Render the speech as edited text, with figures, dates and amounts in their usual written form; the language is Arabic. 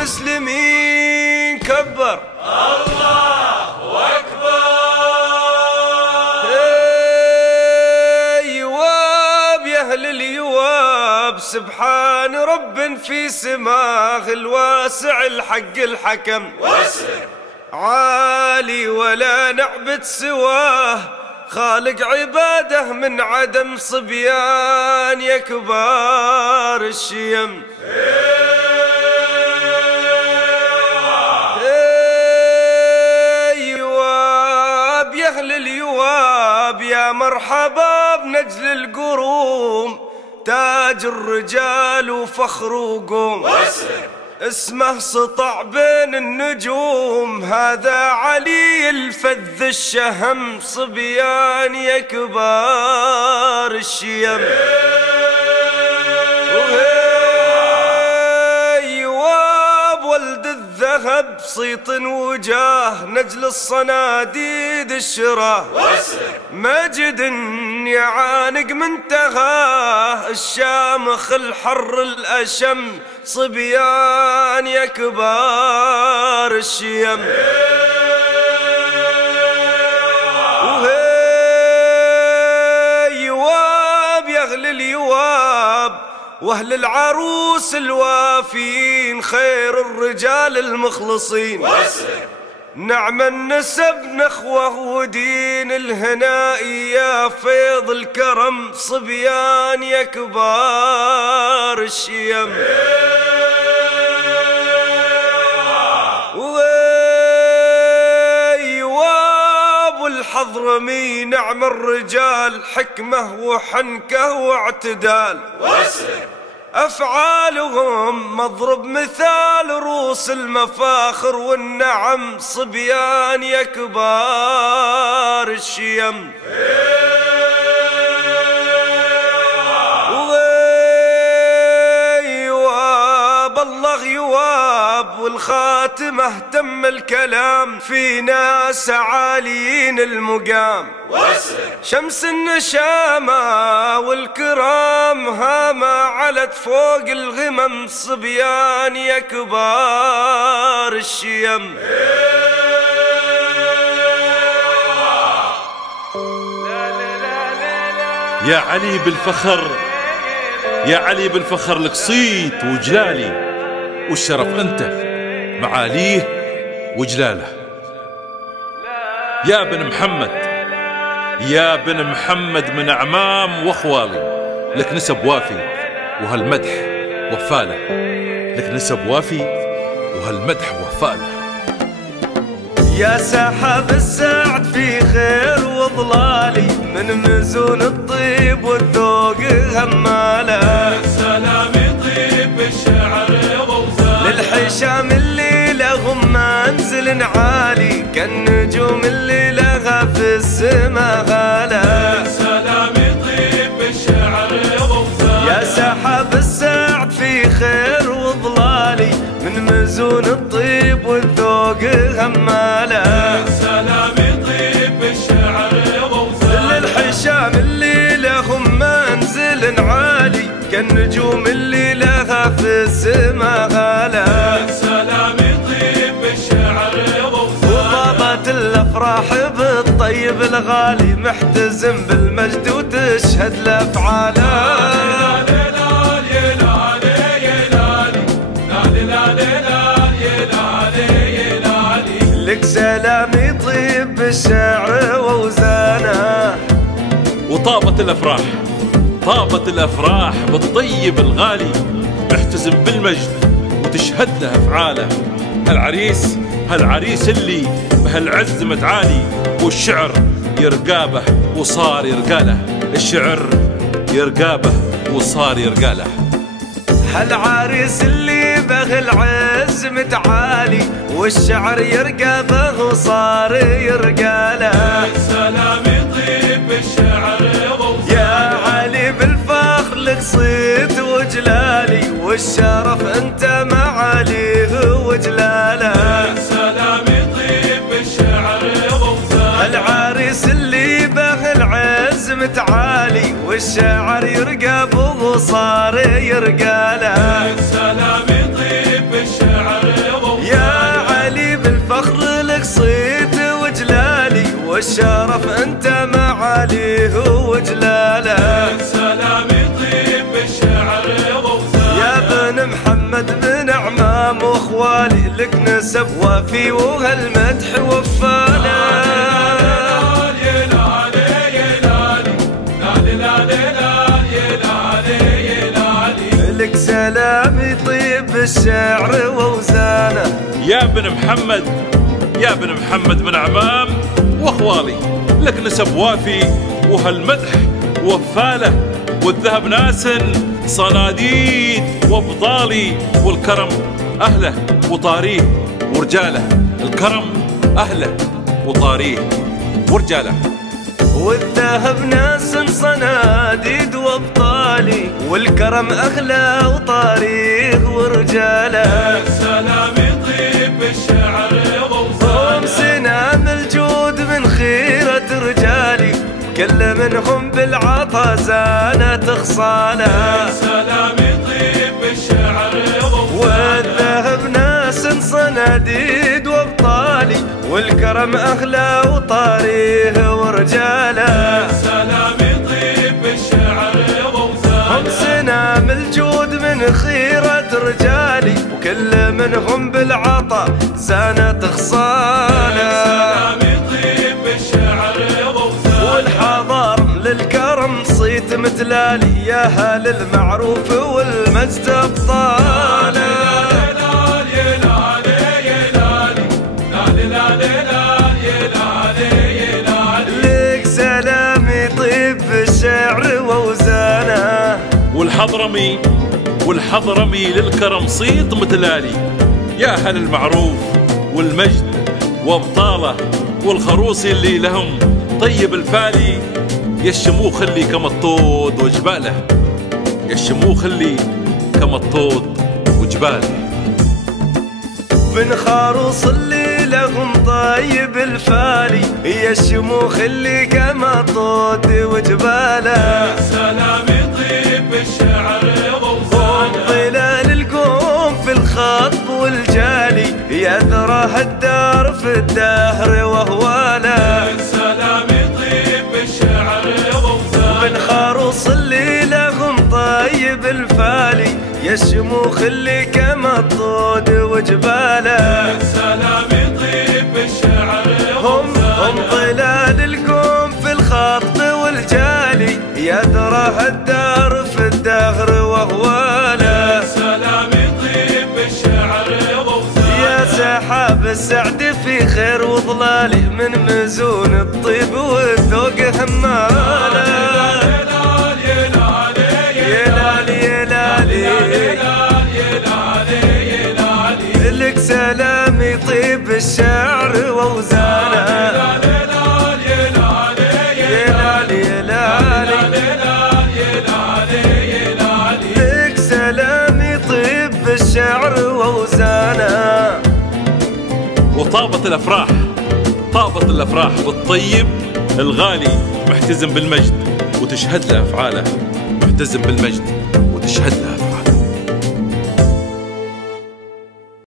المسلمين كبر الله أكبر. يواب يا أهل اليواب سبحان رب في سماه الواسع الحق الحكم واسع عالي ولا نعبد سواه خالق عباده من عدم صبيان يا كبار الشيم. يواب يا أهل اليواب يا مرحبا بنجل القروم تاج الرجال وفخر وقوم اسمه سطع بين النجوم هذا علي الفذ الشهم صبيان يا كبار الشيم. يواب ولد الذهب صيط وجاه نجل الصناديد الشراه مجد يعانق منتهاه الشامخ الحر الأشم صبيان يا كبار الشيم. يواب يا أهل اليواب واهل العروس الوافين خير الرجال المخلصين نعم النسب نخوة ودين الهناء يا فيض الكرم صبيان يا كبار الشيم. ويواب الحضرمي نعم الرجال حكمة وحنكة واعتدال أفعالهم مضرب مثال رؤوس المفاخر والنعم صبيان يا كبار الشيم. ويواب الله يواب والخاتمة اهتم الكلام في ناس عاليين المقام شمس النشامة والكرام هامة علت فوق الغمم صبيان يا كبار الشيم. يا علي بالفخر يا علي بالفخر لك صيت وجلالي والشرف أنت معاليه وجلاله يا بن محمد يا بن محمد من أعمام وأخوالي لك نسب وافي وهالمدح وفاله لك نسب وافي وهالمدح وفاله. يا سحاب السعد في خير وظلالي من مزون الطيب والذوق هماله سلام يطيب بالشعر ووزان للحشام اللي لهم منزل عالي كالنجوم اللي لها في السما غاله سلام يطيب بالشعر ووزان يا سحاب السعد في خير وظلالي من مزون الطيب والذوق هماله سلام يطيب بالشعر ووزان للحشام اللي لهم منزل عالي كالنجوم اللي لها في السما غاله سلام يطيب بالشعر ووزان وطابت الافراح بالطيب الغالي محتزم بالمجد وتشهد لافعاله لك سلام يطيب بالشعر ووزانه. وطابت الأفراح طابت الأفراح بالطيب الغالي محتزم بالمجد وتشهد له أفعاله هالعريس اللي بهالعز متعالي والشعر يرقابه وصار يرقاله الشعر يرقابه وصار يرقاله هالعريس اللي به العز متعالي والشعر يرقبه وصار يرقاله سلام يطيب بالشعر ووزان يا علي بالفخر لك صيت وجلالي والشرف انت معاليه وجلاله سلام يطيب بالشعر ووزان العريس اللي به العز متعالي والشعر يرقبه وصار يرقاله سلام يطيب بالشعر والشرف انت معاليه وجلاله. سلام يطيب بالشعر ووزانه يا بن محمد من عمام واخوالي، لك نسب وافي وهالمدح وفاله. لك سلام يطيب بالشعر ووزانه. يا بن محمد، يا بن محمد من عمام واخوالي، لك نسب وافي وهالمدح وفاله. والذهب ناس صناديد وابطالي، والكرم اهله وطاريه ورجاله. الكرم اهله وطاريه ورجاله. والذهب ناس صناديد وابطالي، والكرم اهله وطاريه ورجاله. سلام يطيب بالشعر ووزانه هم سنام الجود من خيرة رجالي، كل منهم بالعطا زانت خصاله. سلام يطيب بالشعر ووزانه والذهب ناس صناديد وابطالي، والكرم اهله وطاريه ورجاله. سلام يطيب بالشعر ووزانه هم سنام الجود من خيرة رجالي، وكل منهم بالعطا زانت خصاله. سلام يطيب بالشعر ووزانه والحضر للكرم صيت متلالي، يا هل المعروف والمجد ابطاله. لك سلام يطيب بالشعر ووزانه. والحضرمي للكرم صيت متلالي، يا أهل المعروف والمجد وابطاله. والخروصي اللي لهم طيب الفالي، يا الشموخ اللي كما الطود وجباله. يا الشموخ اللي كما الطود وجباله. بن خروص اللي لهم طيب الفالي، يا الشموخ اللي كما الطود وجباله. سلام يطيب بالشعر ووزانه ظلال الكون في الخطب والجالي، يا ذره الدار في الدهر وهواله. سلام يطيب بالشعر ووزانه بن خروص اللي لهم طيب الفالي، يا الشموخ اللي كما الطود وجباله. سلام يطيب بالشعر هم ظلال الكون في الخطب والجالي، يا ذره الدار في الدهر وهواله. سلام يطيب بالشعر ووزانه يا سحاب السعد في خير وظلالي، من مزون الطيب والذوق هماله. لك سلام يطيب بالشعر ووزانه. لك سلام يطيب بالشعر ووزانه. وطابت الأفراح بالطيب الغالي، محتزم بالمجد وتشهد له أفعاله. محتزم بالمجد وتشهد له